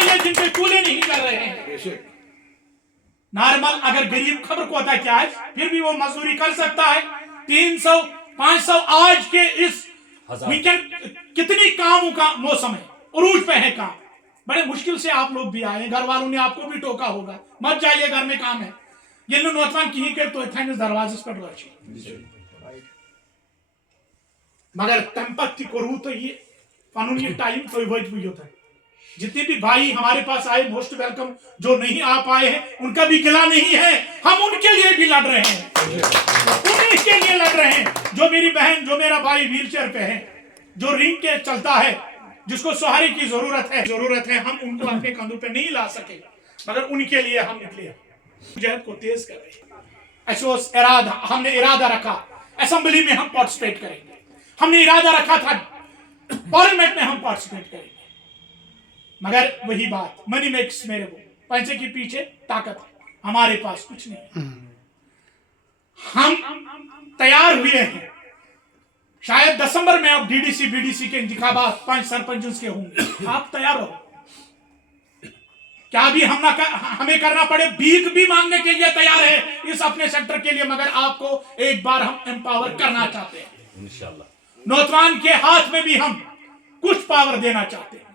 चाहिए जिनके कूले नहीं कर रहे हैं। नॉर्मल अगर गरीब खबर को होता है क्या है, फिर भी वो मजदूरी कर सकता है। 300 500 आज के इस वीकेंड कितनी कामों का मौसम है, उरूज पे है काम। बड़े मुश्किल से आप लोग भी आए, घर वालों ने आपको भी टोका होगा, मत जाइए, घर में काम है। ये लो नौजवान कहीं के तो दरवाजे पर रोशे मगर तंपत्ति करूँ तो ये कानूनी टाइम तो होता है। जितने भी भाई हमारे पास आए मोस्ट वेलकम, जो नहीं आ पाए हैं उनका भी गिला नहीं है, हम उनके लिए भी लड़ रहे हैं, उनके लिए लड़ रहे हैं। जो मेरी बहन, जो मेरा भाई व्हीलचेयर पे है, जो रिंग के चलता है, जिसको सहारे की जरूरत है, हम उनको अपने कंधों पे नहीं ला सके, मगर उनके लिए हम निकले, जहद को तेज कर रहे हैं। हमने इरादा रखा असेंबली में हम पार्टिसिपेट करेंगे, हमने इरादा रखा था पार्लियामेंट में हम पार्टिसिपेट करेंगे, मगर वही बात, मनी मेक्स मेरे को, पैसे के पीछे ताकत है, हमारे पास कुछ नहीं। हम तैयार हुए हैं, शायद दिसंबर में अब डीडीसी बीडीसी के इंतखाबात 5 सरपंचों के होंगे, आप तैयार हो क्या? अभी हमें करना पड़े, भीख भी मांगने के लिए तैयार है इस अपने सेक्टर के लिए, मगर आपको एक बार हम एम्पावर करना चाहते हैं इंशाल्लाह। नौजवान के हाथ में भी हम कुछ पावर देना चाहते हैं।